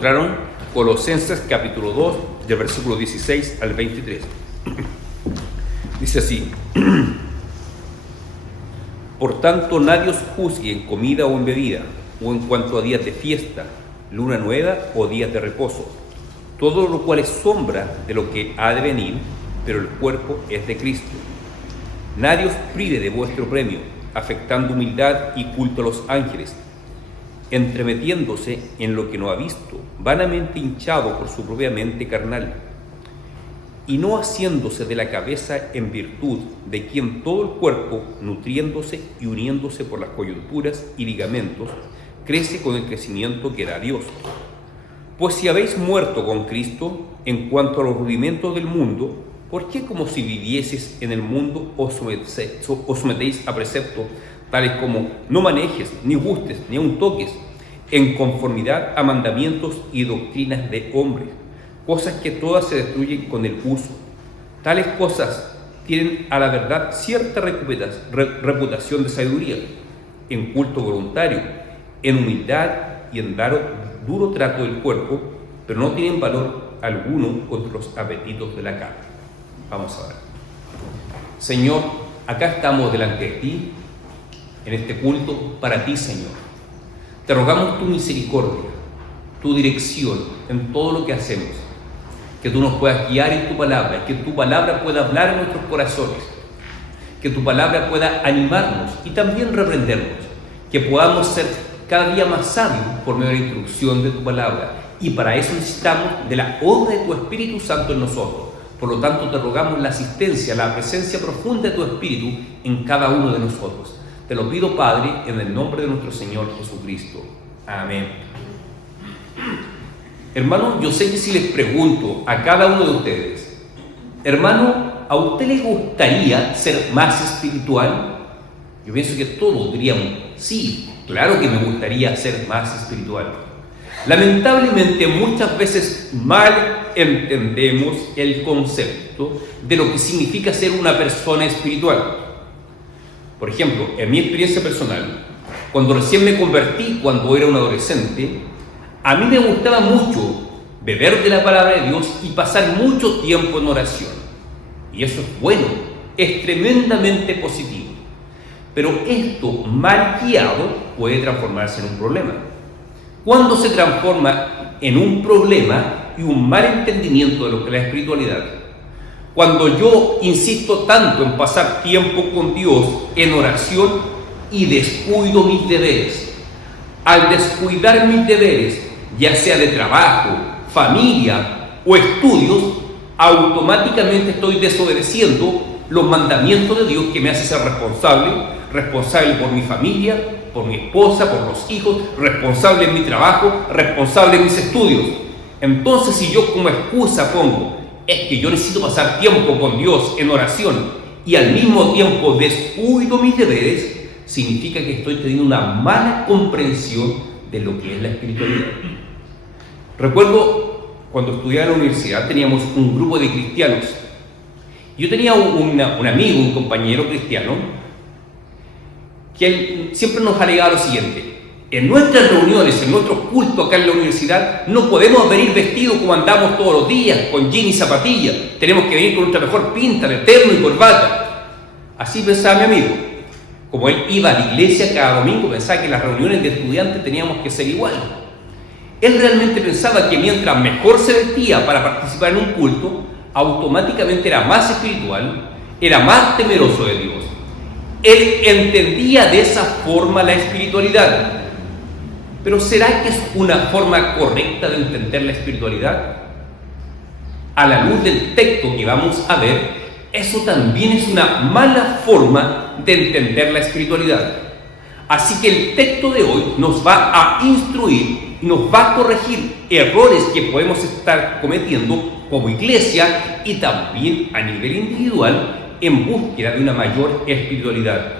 encontraron Colosenses capítulo 2, del versículo 16 al 23. Dice así: Por tanto, nadie os juzgue en comida o en bebida, o en cuanto a días de fiesta, luna nueva o días de reposo, todo lo cual es sombra de lo que ha de venir, pero el cuerpo es de Cristo. Nadie os prive de vuestro premio, afectando humildad y culto a los ángeles, entremetiéndose en lo que no ha visto, vanamente hinchado por su propia mente carnal, y no haciéndose de la cabeza en virtud de quien todo el cuerpo, nutriéndose y uniéndose por las coyunturas y ligamentos, crece con el crecimiento que da Dios. Pues si habéis muerto con Cristo en cuanto a los rudimentos del mundo, ¿por qué como si vivieseis en el mundo os sometéis a preceptos tales como no manejes, ni gustes, ni aun toques, en conformidad a mandamientos y doctrinas de hombres, cosas que todas se destruyen con el uso? Tales cosas tienen a la verdad cierta reputación de sabiduría, en culto voluntario, en humildad y en dar duro trato del cuerpo, pero no tienen valor alguno contra los apetitos de la carne. Vamos a ver. Señor, acá estamos delante de ti, en este culto, para ti, Señor. Te rogamos tu misericordia, tu dirección en todo lo que hacemos, que tú nos puedas guiar en tu palabra, que tu palabra pueda hablar en nuestros corazones, que tu palabra pueda animarnos y también reprendernos, que podamos ser cada día más sabios por medio de la instrucción de tu palabra, y para eso necesitamos de la obra de tu Espíritu Santo en nosotros. Por lo tanto, te rogamos la asistencia, la presencia profunda de tu Espíritu en cada uno de nosotros. Te lo pido, Padre, en el nombre de nuestro Señor Jesucristo. Amén. Hermano, yo sé que si les pregunto a cada uno de ustedes, hermano, ¿a usted le gustaría ser más espiritual? Yo pienso que todos diríamos, sí, claro que me gustaría ser más espiritual. Lamentablemente, muchas veces mal entendemos el concepto de lo que significa ser una persona espiritual. Por ejemplo, en mi experiencia personal, cuando recién me convertí, cuando era un adolescente, a mí me gustaba mucho beber de la palabra de Dios y pasar mucho tiempo en oración. Y eso es bueno, es tremendamente positivo. Pero esto, mal guiado, puede transformarse en un problema. ¿Cuándo se transforma en un problema y un mal entendimiento de lo que es la espiritualidad? Cuando yo insisto tanto en pasar tiempo con Dios en oración y descuido mis deberes. Al descuidar mis deberes, ya sea de trabajo, familia o estudios, automáticamente estoy desobedeciendo los mandamientos de Dios que me hace ser responsable por mi familia, por mi esposa, por los hijos, responsable en mi trabajo, responsable en mis estudios. Entonces, si yo como excusa pongo, es que yo necesito pasar tiempo con Dios en oración y al mismo tiempo descuido mis deberes, significa que estoy teniendo una mala comprensión de lo que es la espiritualidad. Recuerdo cuando estudiaba en la universidad, teníamos un grupo de cristianos. Yo tenía un amigo, un compañero cristiano, que él siempre nos alegaba lo siguiente: en nuestras reuniones, en nuestros cultos acá en la universidad, no podemos venir vestidos como andamos todos los días, con jean y zapatilla. Tenemos que venir con nuestra mejor pinta, de terno y corbata. Así pensaba mi amigo. Como él iba a la iglesia cada domingo, pensaba que las reuniones de estudiantes teníamos que ser igual. Él realmente pensaba que mientras mejor se vestía para participar en un culto, automáticamente era más espiritual, era más temeroso de Dios. Él entendía de esa forma la espiritualidad. Pero ¿será que es una forma correcta de entender la espiritualidad? A la luz del texto que vamos a ver, eso también es una mala forma de entender la espiritualidad. Así que el texto de hoy nos va a instruir y nos va a corregir errores que podemos estar cometiendo como iglesia y también a nivel individual en búsqueda de una mayor espiritualidad.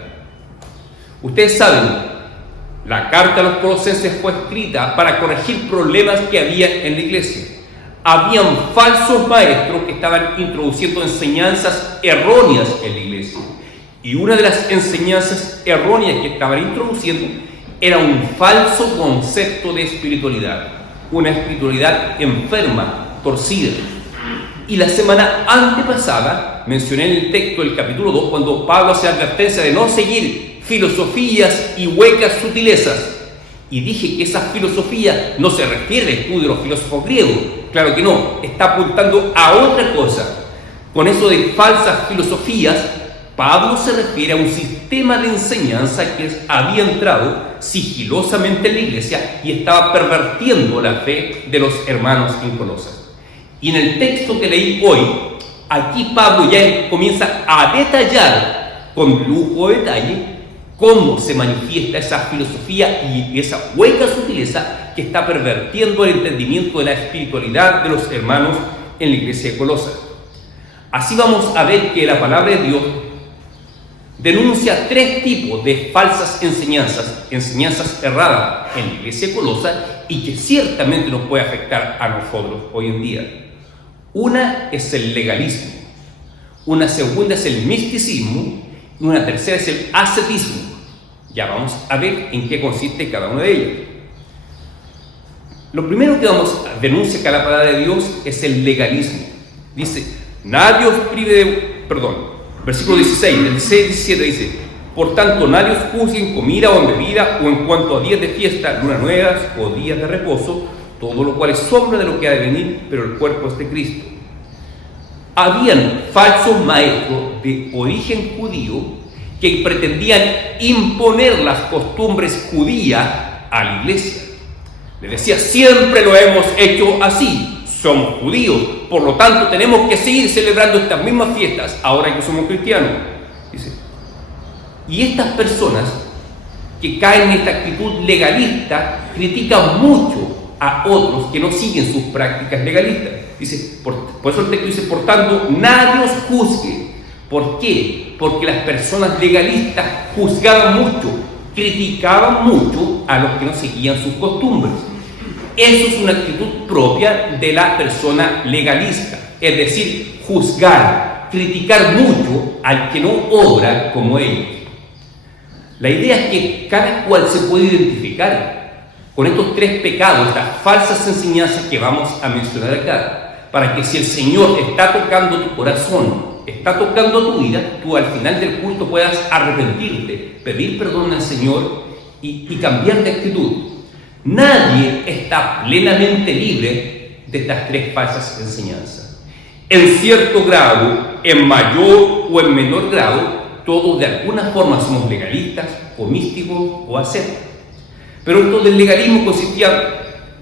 Ustedes saben, la carta a los Colosenses fue escrita para corregir problemas que había en la iglesia. Habían falsos maestros que estaban introduciendo enseñanzas erróneas en la iglesia. Y una de las enseñanzas erróneas que estaban introduciendo era un falso concepto de espiritualidad. una espiritualidad enferma, torcida. Y la semana antepasada mencioné en el texto del capítulo 2 cuando Pablo hace advertencia de no seguir filosofías y huecas sutilezas. Y dije que esa filosofía no se refiere al estudio de los filósofos griegos. Claro que no, está apuntando a otra cosa. Con eso de falsas filosofías, Pablo se refiere a un sistema de enseñanza que había entrado sigilosamente en la iglesia y estaba pervirtiendo la fe de los hermanos en Colosas. Y en el texto que leí hoy, aquí Pablo ya comienza a detallar con lujo de detalle cómo se manifiesta esa filosofía y esa hueca sutileza que está pervirtiendo el entendimiento de la espiritualidad de los hermanos en la iglesia de Colosas. Así vamos a ver que la palabra de Dios denuncia tres tipos de falsas enseñanzas erradas en la iglesia de Colosas y que ciertamente nos puede afectar a nosotros hoy en día. Una es el legalismo, una segunda es el misticismo y una tercera es el ascetismo. Ya vamos a ver en qué consiste cada una de ellas. Lo primero que denuncia acá la palabra de Dios es el legalismo. Dice, nadie os prive de... Versículo 16, del 16 al 17 dice, por tanto nadie os juzgue en comida o en bebida o en cuanto a días de fiesta, lunas nuevas o días de reposo, todo lo cual es sombra de lo que ha de venir, pero el cuerpo es de Cristo. Habían falsos maestros de origen judío que pretendían imponer las costumbres judías a la iglesia. Les decía, siempre lo hemos hecho así, somos judíos, por lo tanto tenemos que seguir celebrando estas mismas fiestas ahora que somos cristianos. Dice, y estas personas que caen en esta actitud legalista critican mucho a otros que no siguen sus prácticas legalistas. Dice, por eso el texto dice, por tanto, nadie os juzgue. ¿Por qué? Porque las personas legalistas juzgaban mucho, criticaban mucho a los que no seguían sus costumbres. Eso es una actitud propia de la persona legalista, es decir, juzgar, criticar mucho al que no obra como ellos. La idea es que cada cual se puede identificar con estos tres pecados, estas falsas enseñanzas que vamos a mencionar acá, para que si el Señor está tocando tu corazón, está tocando tu vida, tú al final del culto puedas arrepentirte, pedir perdón al Señor y cambiar de actitud. Nadie está plenamente libre de estas tres falsas enseñanzas. En cierto grado, en mayor o en menor grado, todos de alguna forma somos legalistas o místicos o ascetas. Pero esto del legalismo consistía,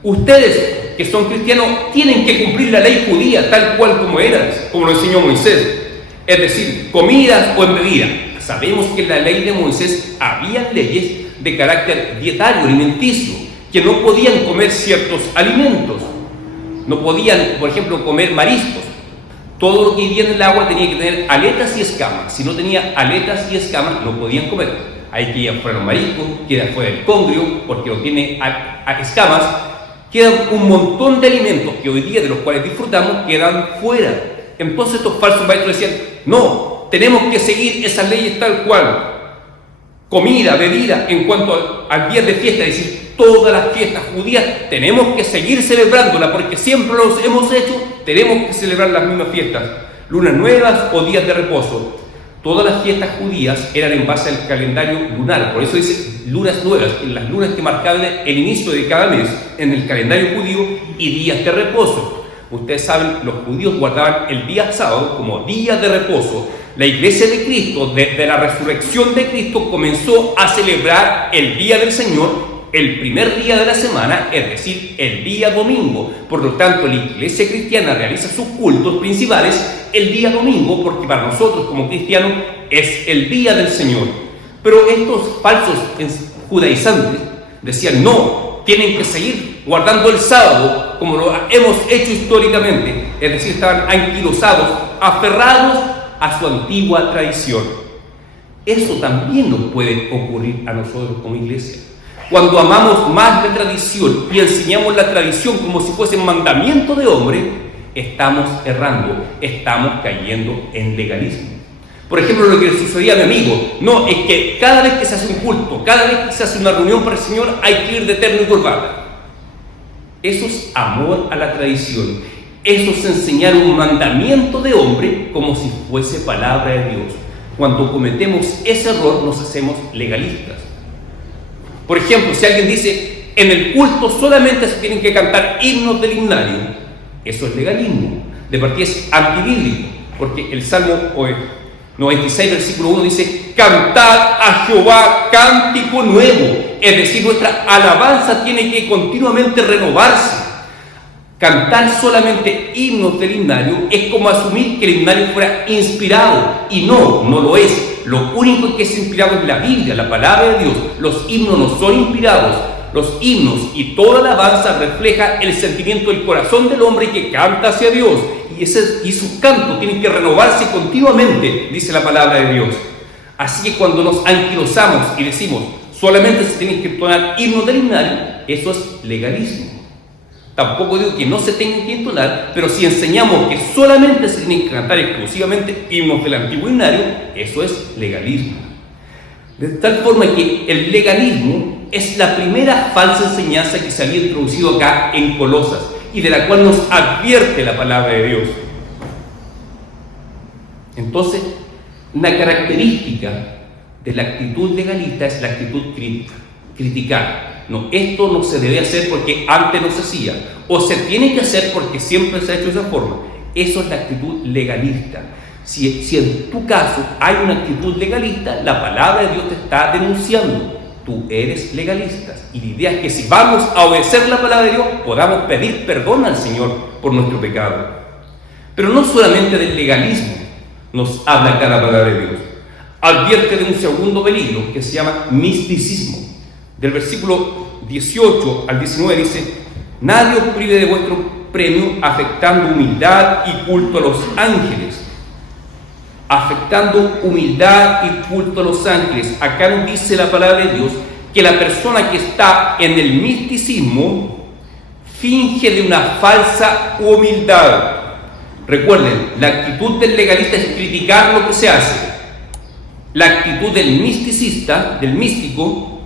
ustedes que son cristianos tienen que cumplir la ley judía tal cual como era, como lo enseñó Moisés. Es decir, comidas o en bebida. Sabemos que en la ley de Moisés había leyes de carácter dietario, alimenticio, que no podían comer ciertos alimentos. No podían, por ejemplo, comer mariscos. Todo lo que vivía en el agua tenía que tener aletas y escamas. Si no tenía aletas y escamas, no podían comer. Hay que ir afuera los mariscos, queda fuera el congrio, porque no tiene escamas. Quedan un montón de alimentos que hoy día de los cuales disfrutamos, quedan fuera. Entonces estos falsos maestros decían, no, tenemos que seguir esas leyes tal cual. Comida, bebida, en cuanto al día de fiesta, es decir, todas las fiestas judías tenemos que seguir celebrándolas porque siempre los hemos hecho, tenemos que celebrar las mismas fiestas, lunas nuevas o días de reposo. Todas las fiestas judías eran en base al calendario lunar, por eso dice lunas nuevas, las lunas que marcaban el inicio de cada mes en el calendario judío y días de reposo. Ustedes saben, los judíos guardaban el día sábado como día de reposo. La iglesia de Cristo, desde la resurrección de Cristo, comenzó a celebrar el día del Señor el primer día de la semana, es decir, el día domingo. Por lo tanto, la iglesia cristiana realiza sus cultos principales el día domingo, porque para nosotros como cristianos es el día del Señor. Pero estos falsos judaizantes decían, no, tienen que seguir guardando el sábado como lo hemos hecho históricamente, es decir, estaban anquilosados, aferrados a su antigua tradición. Eso también nos puede ocurrir a nosotros como iglesia. Cuando amamos más la tradición y enseñamos la tradición como si fuese un mandamiento de hombre, estamos errando, estamos cayendo en legalismo. Por ejemplo, lo que le sucedía a mi amigo, no, es que cada vez que se hace un culto, cada vez que se hace una reunión para el Señor, hay que ir de terno y corbata. Eso es amor a la tradición. Eso es enseñar un mandamiento de hombre como si fuese palabra de Dios. Cuando cometemos ese error nos hacemos legalistas. Por ejemplo, si alguien dice, en el culto solamente se tienen que cantar himnos del himnario, eso es legalismo. De partida es antibíblico, porque el Salmo 96, versículo 1 dice, cantad a Jehová cántico nuevo. Es decir, nuestra alabanza tiene que continuamente renovarse. Cantar solamente himnos del himnario es como asumir que el himnario fuera inspirado, y no lo es. Lo único que es inspirado es la Biblia, la palabra de Dios. Los himnos no son inspirados. Los himnos y toda alabanza refleja el sentimiento del corazón del hombre que canta hacia Dios, y sus cantos tienen que renovarse continuamente, dice la palabra de Dios. Así que cuando nos anquilosamos y decimos solamente se tienen que entonar himnos del himnario, eso es legalismo. Tampoco digo que no se tengan que entonar, pero si enseñamos que solamente se tienen que cantar exclusivamente himnos del antiguo himnario, eso es legalismo. De tal forma que el legalismo es la primera falsa enseñanza que se había introducido acá en Colosas y de la cual nos advierte la palabra de Dios. Entonces, una característica de la actitud legalista es la actitud crítica, criticar. No, esto no se debe hacer porque antes no se hacía, o se tiene que hacer porque siempre se ha hecho de esa forma. Eso es la actitud legalista. Si en tu caso hay una actitud legalista, la palabra de Dios te está denunciando. Tú eres legalista. Y la idea es que si vamos a obedecer la palabra de Dios, podamos pedir perdón al Señor por nuestro pecado. Pero no solamente del legalismo nos habla acá la palabra de Dios. Advierte de un segundo peligro que se llama misticismo. Del versículo 18 al 19 dice, nadie os prive de vuestro premio afectando humildad y culto a los ángeles. Afectando humildad y culto a los ángeles. Acá nos dice la palabra de Dios que la persona que está en el misticismo finge de una falsa humildad. Recuerden, la actitud del legalista es criticar lo que se hace. La actitud del misticista, del místico,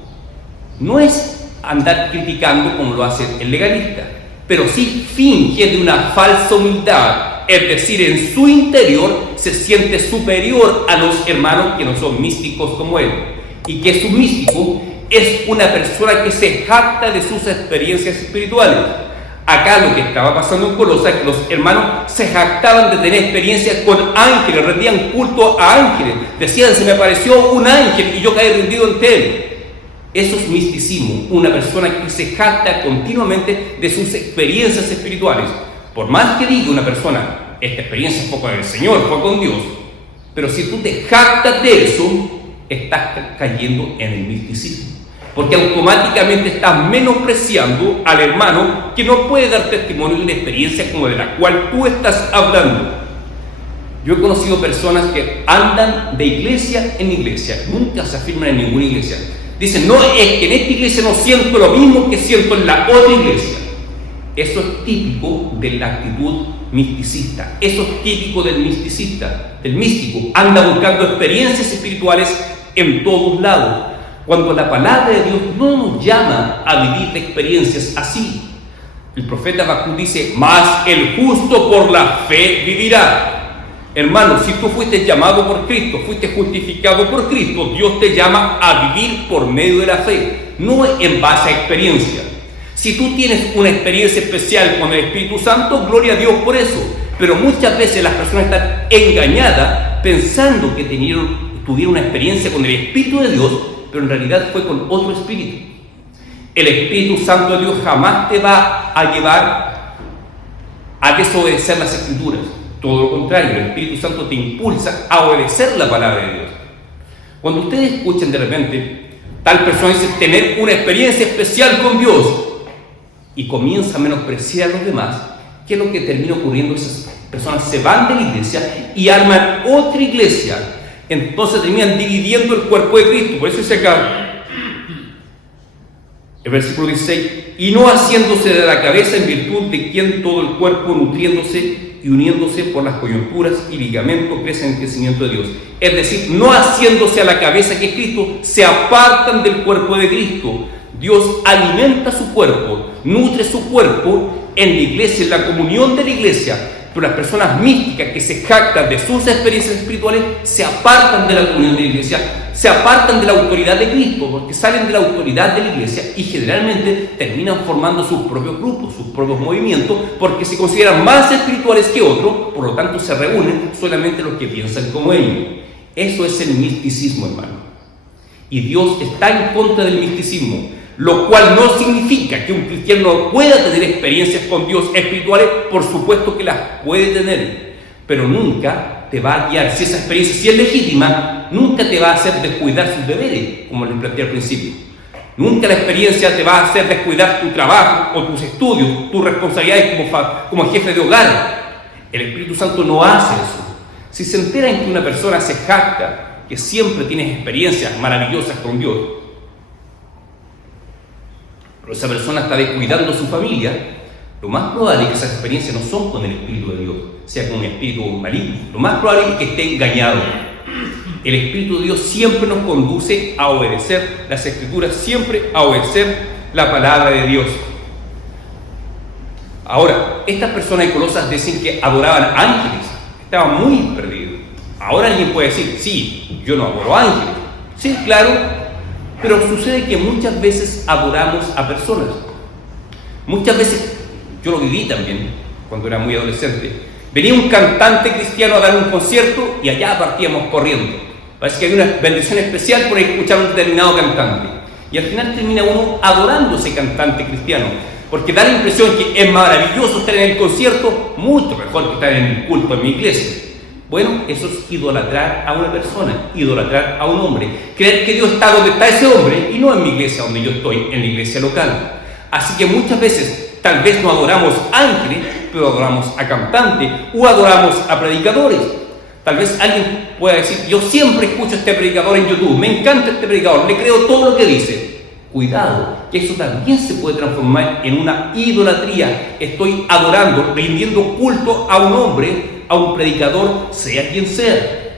no es andar criticando como lo hace el legalista, pero sí finge de una falsa humildad. Es decir, en su interior se siente superior a los hermanos que no son místicos como él. Y que es un místico, es una persona que se jacta de sus experiencias espirituales. Acá lo que estaba pasando en Colosas es que los hermanos se jactaban de tener experiencias con ángeles, rendían culto a ángeles. Decían, se me apareció un ángel y yo caí rendido ante él. Eso es misticismo, una persona que se jacta continuamente de sus experiencias espirituales. Por más que diga una persona, esta experiencia fue con el Señor, fue con Dios, pero si tú te jactas de eso, estás cayendo en el misticismo, porque automáticamente estás menospreciando al hermano que no puede dar testimonio de una experiencia como de la cual tú estás hablando. Yo he conocido personas que andan de iglesia en iglesia, nunca se afirman en ninguna iglesia. Dicen, no, es que en esta iglesia no siento lo mismo que siento en la otra iglesia. Eso es típico de la actitud misticista. Eso es típico del misticista, del místico. Anda buscando experiencias espirituales en todos lados, cuando la palabra de Dios no nos llama a vivir de experiencias así. El profeta Habacuc dice, mas el justo por la fe vivirá. Hermano, si tú fuiste llamado por Cristo, fuiste justificado por Cristo, Dios te llama a vivir por medio de la fe, no en base a experiencia. Si tú tienes una experiencia especial con el Espíritu Santo, gloria a Dios por eso. Pero muchas veces las personas están engañadas pensando que tuvieron una experiencia con el Espíritu de Dios, pero en realidad fue con otro espíritu. El Espíritu Santo de Dios jamás te va a llevar a desobedecer las Escrituras. Todo lo contrario, el Espíritu Santo te impulsa a obedecer la palabra de Dios. Cuando ustedes escuchen de repente, tal persona dice tener una experiencia especial con Dios y comienza a menospreciar a los demás, ¿qué es lo que termina ocurriendo? Esas personas se van de la iglesia y arman otra iglesia. Entonces terminan dividiendo el cuerpo de Cristo. Por eso dice acá, el versículo 16, y no haciéndose de la cabeza en virtud de quien todo el cuerpo nutriéndose y uniéndose por las coyunturas y ligamentos crece en el crecimiento de Dios. Es decir, no haciéndose a la cabeza que es Cristo, se apartan del cuerpo de Cristo. Dios alimenta su cuerpo, nutre su cuerpo en la iglesia, en la comunión de la iglesia. Pero las personas místicas que se jactan de sus experiencias espirituales se apartan de la comunión de la iglesia, se apartan de la autoridad de Cristo, porque salen de la autoridad de la iglesia y generalmente terminan formando sus propios grupos, sus propios movimientos, porque se consideran más espirituales que otros, por lo tanto se reúnen solamente los que piensan como ellos. Eso es el misticismo, hermano. Y Dios está en contra del misticismo, lo cual no significa que un cristiano no pueda tener experiencias con Dios espirituales. Por supuesto que las puede tener, pero nunca te va a guiar. Si esa experiencia sí es legítima, nunca te va a hacer descuidar sus deberes, como les planteé al principio. Nunca la experiencia te va a hacer descuidar tu trabajo o tus estudios, tus responsabilidades como jefe de hogar. El Espíritu Santo no hace eso. Si se entera en que una persona se jacta, que siempre tienes experiencias maravillosas con Dios, pero esa persona está descuidando su familia, lo más probable es que esas experiencias no son con el Espíritu de Dios, sea con un espíritu maligno. Lo más probable es que esté engañado. El Espíritu de Dios siempre nos conduce a obedecer las Escrituras, siempre a obedecer la palabra de Dios. Ahora, estas personas de Colosas dicen que adoraban ángeles, estaban muy perdidos. Ahora alguien puede decir, sí, yo no adoro ángeles. Sí, claro. Pero sucede que muchas veces adoramos a personas. Muchas veces, yo lo viví también cuando era muy adolescente. Venía un cantante cristiano a dar un concierto y allá partíamos corriendo. Parece que había una bendición especial por escuchar a un determinado cantante. Y al final termina uno adorando a ese cantante cristiano. Porque da la impresión que es maravilloso estar en el concierto, mucho mejor que estar en el culto en mi iglesia. Bueno, eso es idolatrar a una persona, idolatrar a un hombre, creer que Dios está donde está ese hombre y no en mi iglesia donde yo estoy, en la iglesia local. Así que muchas veces tal vez no adoramos ángeles, pero adoramos a cantantes o adoramos a predicadores. Tal vez alguien pueda decir, yo siempre escucho a este predicador en YouTube, me encanta este predicador, le creo todo lo que dice. Cuidado, que eso también se puede transformar en una idolatría. Estoy adorando, rindiendo culto a un hombre, a un predicador, sea quien sea.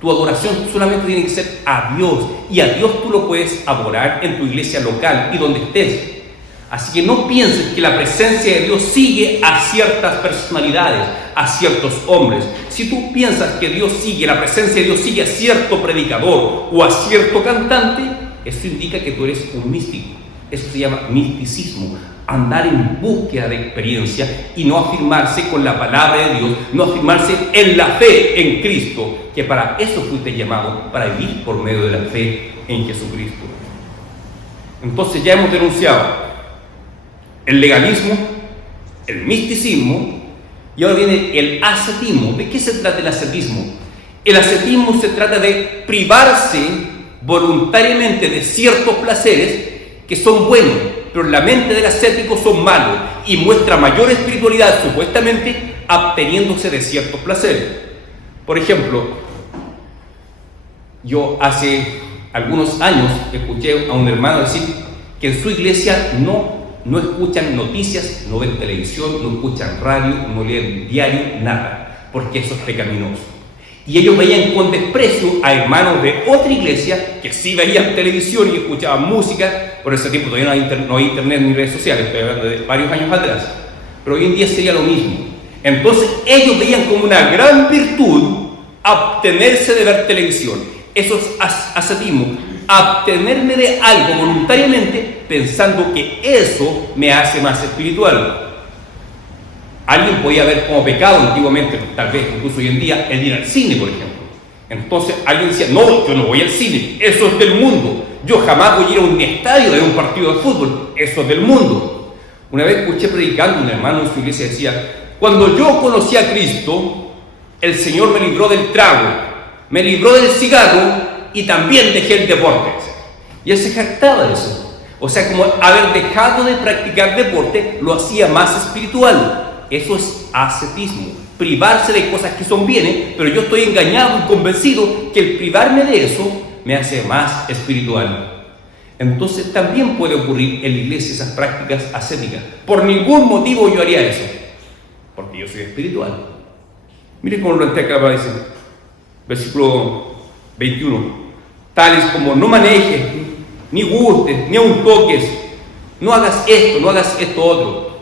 Tu adoración solamente tiene que ser a Dios, y a Dios tú lo puedes adorar en tu iglesia local y donde estés. Así que no pienses que la presencia de Dios sigue a ciertas personalidades, a ciertos hombres. Si tú piensas que Dios sigue, la presencia de Dios sigue a cierto predicador o a cierto cantante, eso indica que tú eres un místico. Eso se llama misticismo, andar en búsqueda de experiencia y no afirmarse con la palabra de Dios, no afirmarse en la fe en Cristo, que para eso fuiste llamado, para vivir por medio de la fe en Jesucristo. Entonces ya hemos denunciado el legalismo, el misticismo, y ahora viene el ascetismo. ¿De qué se trata el ascetismo? El ascetismo se trata de privarse voluntariamente de ciertos placeres que son buenos, pero en la mente del ascético son malos y muestra mayor espiritualidad supuestamente absteniéndose de ciertos placeres. Por ejemplo, yo hace algunos años escuché a un hermano decir que en su iglesia no escuchan noticias, no ven televisión, no escuchan radio, no leen diario, nada, porque eso es pecaminoso. Y ellos veían con desprecio a hermanos de otra iglesia que sí veían televisión y escuchaban música. Por ese tiempo todavía no hay internet ni redes sociales, estoy hablando de varios años atrás. Pero hoy en día sería lo mismo. Entonces ellos veían como una gran virtud abstenerse de ver televisión. Eso es ascetismo, abstenerme de algo voluntariamente pensando que eso me hace más espiritual. Alguien podía ver como pecado antiguamente, tal vez incluso hoy en día, el ir al cine, por ejemplo. Entonces alguien decía, no, yo no voy al cine, eso es del mundo. Yo jamás voy a ir a un estadio de un partido de fútbol, eso es del mundo. Una vez escuché predicando un hermano en su iglesia, decía, cuando yo conocí a Cristo, el Señor me libró del trago, me libró del cigarro y también dejé el deporte. Y él se jactaba de eso. O sea, como haber dejado de practicar deporte lo hacía más espiritual. Eso es ascetismo, privarse de cosas que son bienes, pero yo estoy engañado y convencido que el privarme de eso me hace más espiritual. Entonces también puede ocurrir en la iglesia esas prácticas ascéticas. Por ningún motivo yo haría eso, porque yo soy espiritual. Miren cómo lo plantea acá, dice, versículo 21, tales como no manejes, ni gustes, ni aun toques no hagas esto otro.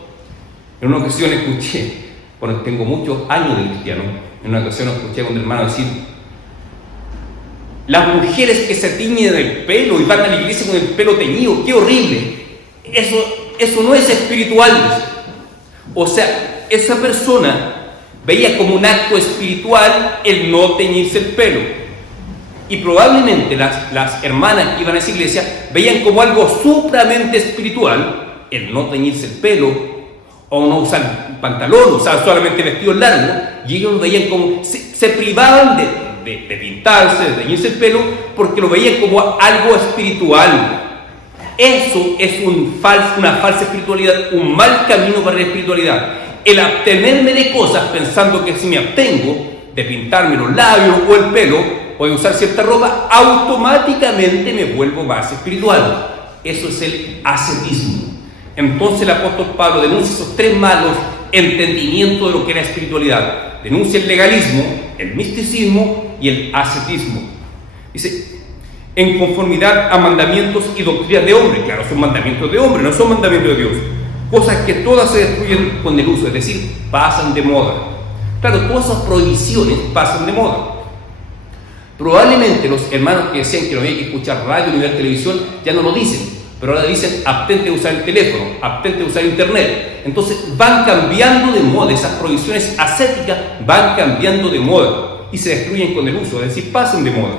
En una ocasión escuché, bueno, tengo muchos años de cristiano, en una ocasión escuché a un hermano decir: las mujeres que se tiñen el pelo y van a la iglesia con el pelo teñido, ¡qué horrible! Eso no es espiritual. O sea, esa persona veía como un acto espiritual el no teñirse el pelo. Y probablemente las hermanas que iban a esa iglesia veían como algo supramente espiritual el no teñirse el pelo, o no usar pantalón, usar solamente vestidos largos, y ellos lo veían como, se privaban de pintarse, de teñirse el pelo, porque lo veían como algo espiritual. Eso es una falsa espiritualidad, un mal camino para la espiritualidad. El abstenerme de cosas pensando que si me abstengo de pintarme los labios o el pelo o de usar cierta ropa, automáticamente me vuelvo más espiritual. Eso es el ascetismo. Entonces el apóstol Pablo denuncia esos tres malos entendimientos de lo que es la espiritualidad. Denuncia el legalismo, el misticismo y el ascetismo. Dice: en conformidad a mandamientos y doctrinas de hombre. Claro, son mandamientos de hombre, no son mandamientos de Dios. Cosas que todas se destruyen con el uso, es decir, pasan de moda. Claro, todas esas prohibiciones pasan de moda. Probablemente los hermanos que decían que no había que escuchar radio ni ver televisión ya no lo dicen, pero ahora dicen: abstente de usar el teléfono, abstente de usar internet. Entonces van cambiando de moda, esas prohibiciones ascéticas van cambiando de moda y se destruyen con el uso, es decir, pasan de moda.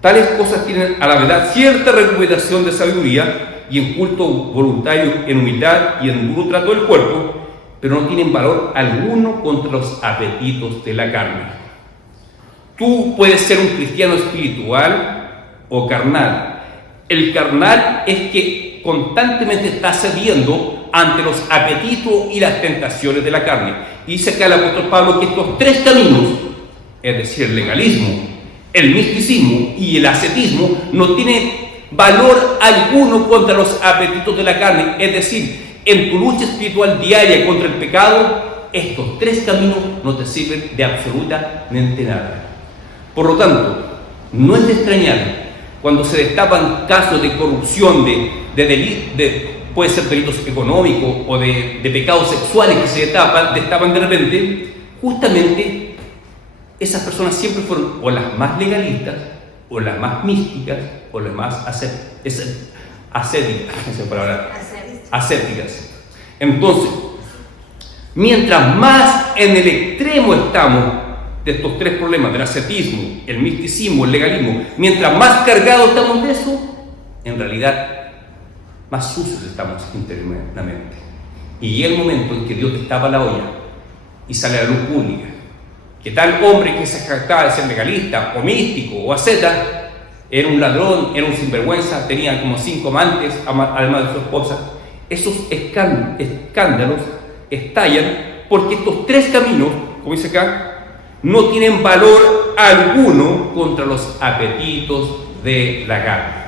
Tales cosas tienen a la verdad cierta recuperación de sabiduría y en culto voluntario, en humildad y en duro trato del cuerpo, pero no tienen valor alguno contra los apetitos de la carne. Tú puedes ser un cristiano espiritual o carnal. El carnal es que constantemente está cediendo ante los apetitos y las tentaciones de la carne. Y dice acá el apóstol Pablo que estos tres caminos, es decir, el legalismo, el misticismo y el ascetismo, no tienen valor alguno contra los apetitos de la carne. Es decir, en tu lucha espiritual diaria contra el pecado, estos tres caminos no te sirven de absolutamente nada. Por lo tanto, no es de extrañar cuando se destapan casos de corrupción, puede ser delitos económicos o de pecados sexuales que se destapan de repente. Justamente esas personas siempre fueron o las más legalistas, o las más místicas, o las más ascéticas. Entonces, mientras más en el extremo estamos de estos tres problemas, del ascetismo, el misticismo, el legalismo, mientras más cargados estamos de eso, en realidad más sucios estamos internamente. Y llega el momento en que Dios destapa la olla y sale a la luz pública que tal hombre que se jactaba de ser legalista o místico o asceta era un ladrón, era un sinvergüenza, tenía como 5 amantes además de su esposa. Esos escándalos estallan porque estos tres caminos, como dice acá, no tienen valor alguno contra los apetitos de la carne.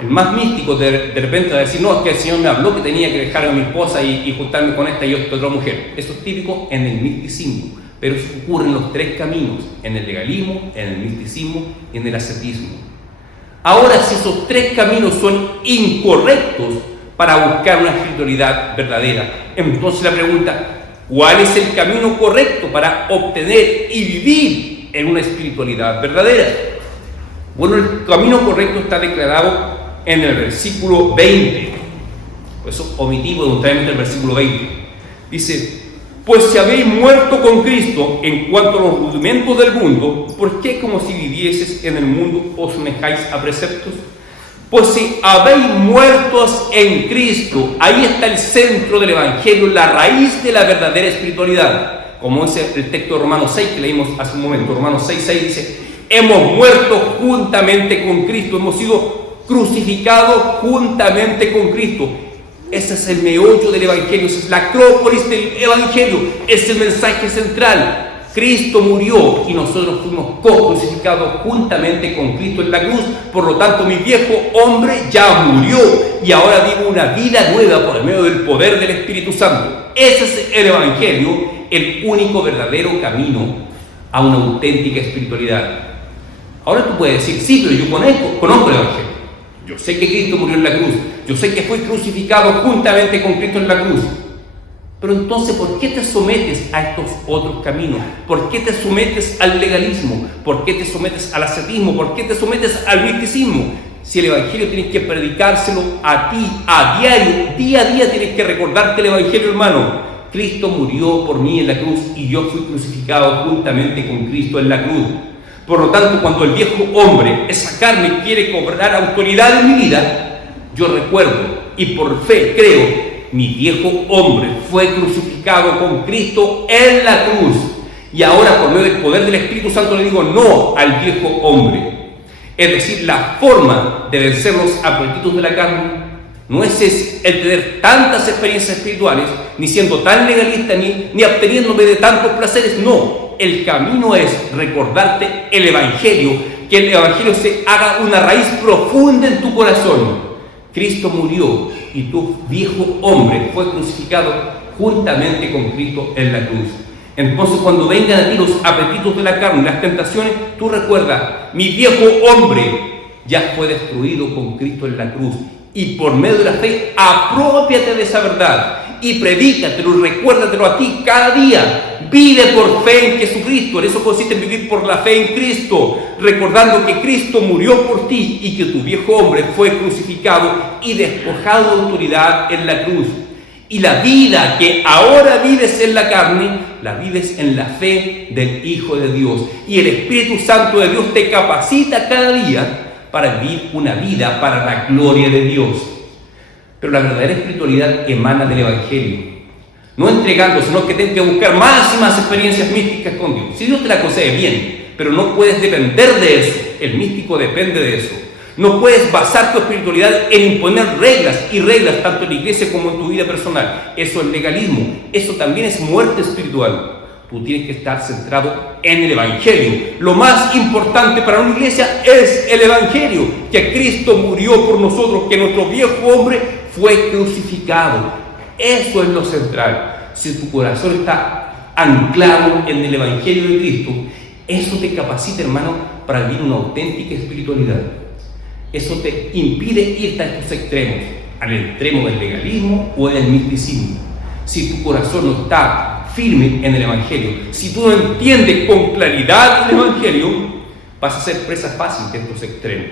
El más místico de repente va a decir: no, es que el Señor me habló que tenía que dejar a mi esposa y juntarme con esta y otra mujer. Eso es típico en el misticismo, pero eso ocurre en los tres caminos: en el legalismo, en el misticismo y en el ascetismo. Ahora, si esos tres caminos son incorrectos para buscar una espiritualidad verdadera, entonces la pregunta: ¿cuál es el camino correcto para obtener y vivir en una espiritualidad verdadera? Bueno, el camino correcto está declarado en el versículo 20. Por eso omitimos voluntariamente el versículo 20. Dice: pues si habéis muerto con Cristo en cuanto a los rudimentos del mundo, ¿por qué como si vivieses en el mundo os semejáis a preceptos? Pues si habéis muertos en Cristo, ahí está el centro del Evangelio, la raíz de la verdadera espiritualidad. Como dice el texto de Romanos 6 que leímos hace un momento, Romanos 6:6 dice: hemos muerto juntamente con Cristo, hemos sido crucificados juntamente con Cristo. Ese es el meollo del Evangelio, esa es la acrópolis del Evangelio, es el mensaje central. Cristo murió y nosotros fuimos co-crucificados juntamente con Cristo en la cruz. Por lo tanto, mi viejo hombre ya murió y ahora vivo una vida nueva por medio del poder del Espíritu Santo. Ese es el Evangelio, el único verdadero camino a una auténtica espiritualidad. Ahora tú puedes decir: sí, pero yo conozco el Evangelio. Yo sé que Cristo murió en la cruz. Yo sé que fue crucificado juntamente con Cristo en la cruz. Pero entonces, ¿por qué te sometes a estos otros caminos? ¿Por qué te sometes al legalismo? ¿Por qué te sometes al ascetismo? ¿Por qué te sometes al misticismo? Si el Evangelio tienes que predicárselo a ti, a diario, día a día tienes que recordarte el Evangelio, hermano. Cristo murió por mí en la cruz y yo fui crucificado juntamente con Cristo en la cruz. Por lo tanto, cuando el viejo hombre, esa carne, quiere cobrar autoridad en mi vida, yo recuerdo y por fe creo, mi viejo hombre fue crucificado con Cristo en la cruz. Y ahora, por medio del poder del Espíritu Santo, le digo no al viejo hombre. Es decir, la forma de vencer los apetitos de la carne no es el tener tantas experiencias espirituales, ni siendo tan legalista, ni absteniéndome de tantos placeres. No, el camino es recordarte el Evangelio, que el Evangelio se haga una raíz profunda en tu corazón. Cristo murió y tu viejo hombre fue crucificado juntamente con Cristo en la cruz. Entonces, cuando vengan a ti los apetitos de la carne, las tentaciones, tú recuerda, mi viejo hombre ya fue destruido con Cristo en la cruz. Y por medio de la fe, aprópiate de esa verdad y predícatelo, recuérdatelo a ti cada día. Vive por fe en Jesucristo. En eso consiste en vivir por la fe en Cristo, recordando que Cristo murió por ti y que tu viejo hombre fue crucificado y despojado de autoridad en la cruz. Y la vida que ahora vives en la carne, la vives en la fe del Hijo de Dios. Y el Espíritu Santo de Dios te capacita cada día para vivir una vida para la gloria de Dios. Pero la verdadera espiritualidad emana del Evangelio. No entregando, sino que tienes que buscar más y más experiencias místicas con Dios. Si Dios te la concede, bien, pero no puedes depender de eso. El místico depende de eso. No puedes basar tu espiritualidad en imponer reglas y reglas, tanto en la iglesia como en tu vida personal. Eso es legalismo. Eso también es muerte espiritual. Tú tienes que estar centrado en el Evangelio. Lo más importante para una iglesia es el Evangelio, que Cristo murió por nosotros, que nuestro viejo hombre fue crucificado. Eso es lo central. Si tu corazón está anclado en el Evangelio de Cristo, eso te capacita, hermano, para vivir una auténtica espiritualidad. Eso te impide irte a estos extremos, al extremo del legalismo o del misticismo. Si tu corazón no está firme en el Evangelio, si tú no entiendes con claridad el Evangelio, vas a ser presa fácil de estos extremos.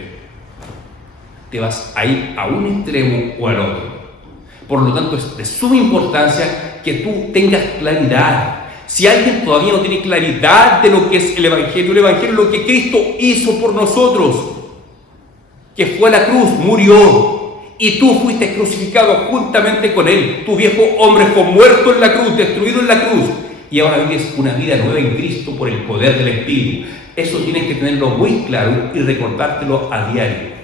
Te vas a ir a un extremo o al otro. Por lo tanto, es de suma importancia que tú tengas claridad. Si alguien todavía no tiene claridad de lo que es el Evangelio es lo que Cristo hizo por nosotros, que fue a la cruz, murió. Y tú fuiste crucificado juntamente con Él. Tu viejo hombre fue muerto en la cruz, destruido en la cruz. Y ahora vives una vida nueva en Cristo por el poder del Espíritu. Eso tienes que tenerlo muy claro y recordártelo a diario.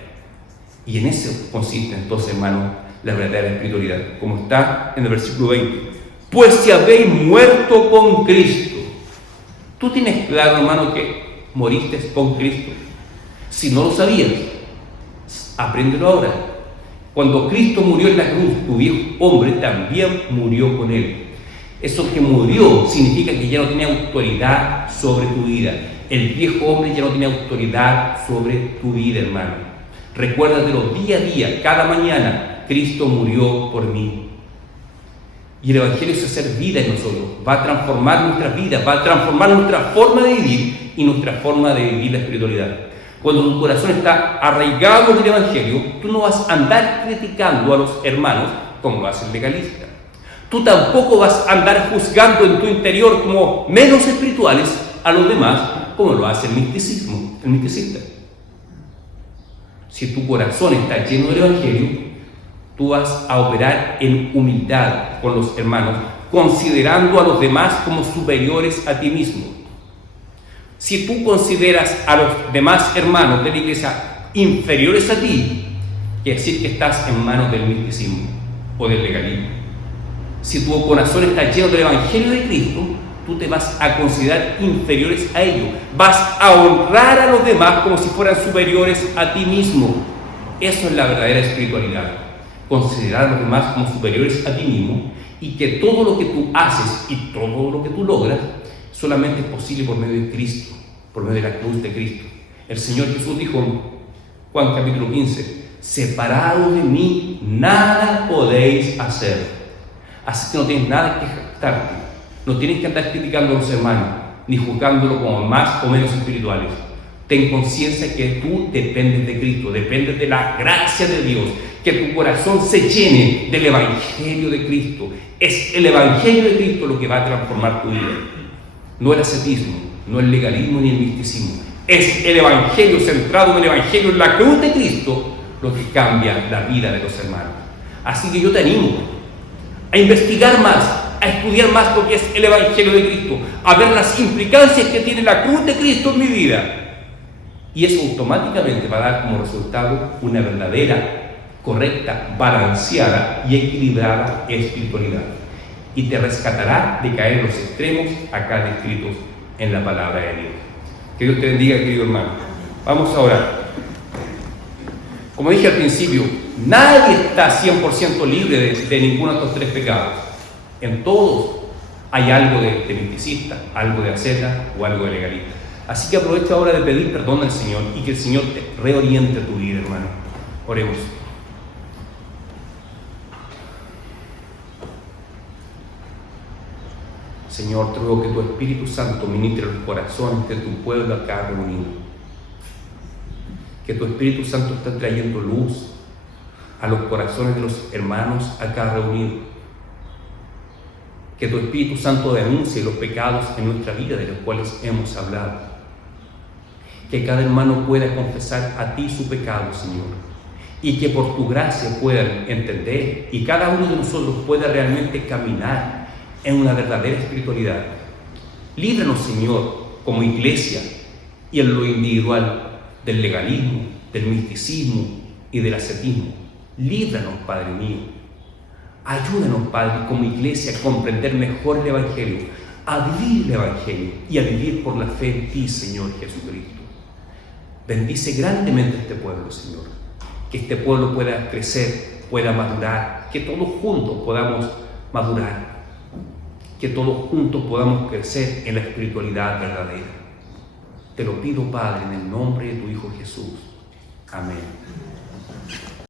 Y en eso consiste entonces, hermano, la verdadera espiritualidad. Como está en el versículo 20. Pues si habéis muerto con Cristo. ¿Tú tienes claro, hermano, que moriste con Cristo? Si no lo sabías, apréndelo ahora. Cuando Cristo murió en la cruz, tu viejo hombre también murió con Él. Eso que murió significa que ya no tiene autoridad sobre tu vida. El viejo hombre ya no tiene autoridad sobre tu vida, hermano. Recuérdatelo día a día, cada mañana. Cristo murió por mí. Y el Evangelio es hacer vida en nosotros. Va a transformar nuestras vidas, va a transformar nuestra forma de vivir y nuestra forma de vivir la espiritualidad. Cuando tu corazón está arraigado en el Evangelio, tú no vas a andar criticando a los hermanos como lo hace el legalista. Tú tampoco vas a andar juzgando en tu interior como menos espirituales a los demás como lo hace el misticista. Si tu corazón está lleno del Evangelio, tú vas a operar en humildad con los hermanos, considerando a los demás como superiores a ti mismo. Si tú consideras a los demás hermanos de la iglesia inferiores a ti, quiere decir que estás en manos del misticismo o del legalismo. Si tu corazón está lleno del Evangelio de Cristo, tú te vas a considerar inferiores a ellos. Vas a honrar a los demás como si fueran superiores a ti mismo. Eso es la verdadera espiritualidad. Considerar a los demás como superiores a ti mismo y que todo lo que tú haces y todo lo que tú logras solamente es posible por medio de Cristo, por medio de la cruz de Cristo. El Señor Jesús dijo en Juan capítulo 15, separado de mí, nada podéis hacer. Así que no tienes nada que jactarte, no tienes que andar criticando a los hermanos, ni juzgándolo como más o menos espirituales. Ten conciencia que tú dependes de Cristo, dependes de la gracia de Dios, que tu corazón se llene del Evangelio de Cristo. Es el Evangelio de Cristo lo que va a transformar tu vida. No el ascetismo, no el legalismo ni el misticismo. Es el Evangelio centrado en el Evangelio, en la cruz de Cristo, lo que cambia la vida de los hermanos. Así que yo te animo a investigar más, a estudiar más lo que es el Evangelio de Cristo, a ver las implicancias que tiene la cruz de Cristo en mi vida. Y eso automáticamente va a dar como resultado una verdadera, correcta, balanceada y equilibrada espiritualidad. Y te rescatará de caer en los extremos acá descritos en la palabra de Dios. Que Dios te bendiga, querido hermano. Vamos a orar. Como dije al principio, nadie está 100% libre de ninguno de estos tres pecados. En todos hay algo de misticista, algo de asceta o algo de legalista. Así que aprovecha ahora de pedir perdón al Señor y que el Señor te reoriente tu vida, hermano. Oremos. Señor, te ruego que tu Espíritu Santo ministre los corazones de tu pueblo acá reunido. Que tu Espíritu Santo está trayendo luz a los corazones de los hermanos acá reunidos. Que tu Espíritu Santo denuncie los pecados en nuestra vida de los cuales hemos hablado. Que cada hermano pueda confesar a ti su pecado, Señor, y que por tu gracia puedan entender y cada uno de nosotros pueda realmente caminar en una verdadera espiritualidad. Líbranos, Señor, como iglesia y en lo individual del legalismo, del misticismo y del ascetismo. Líbranos, Padre mío. Ayúdanos, Padre, como iglesia a comprender mejor el Evangelio, a vivir el Evangelio y a vivir por la fe en ti, Señor Jesucristo. Bendice grandemente a este pueblo, Señor. Que este pueblo pueda crecer, pueda madurar, que todos juntos podamos madurar, que todos juntos podamos crecer en la espiritualidad verdadera. Te lo pido, Padre, en el nombre de tu Hijo Jesús. Amén.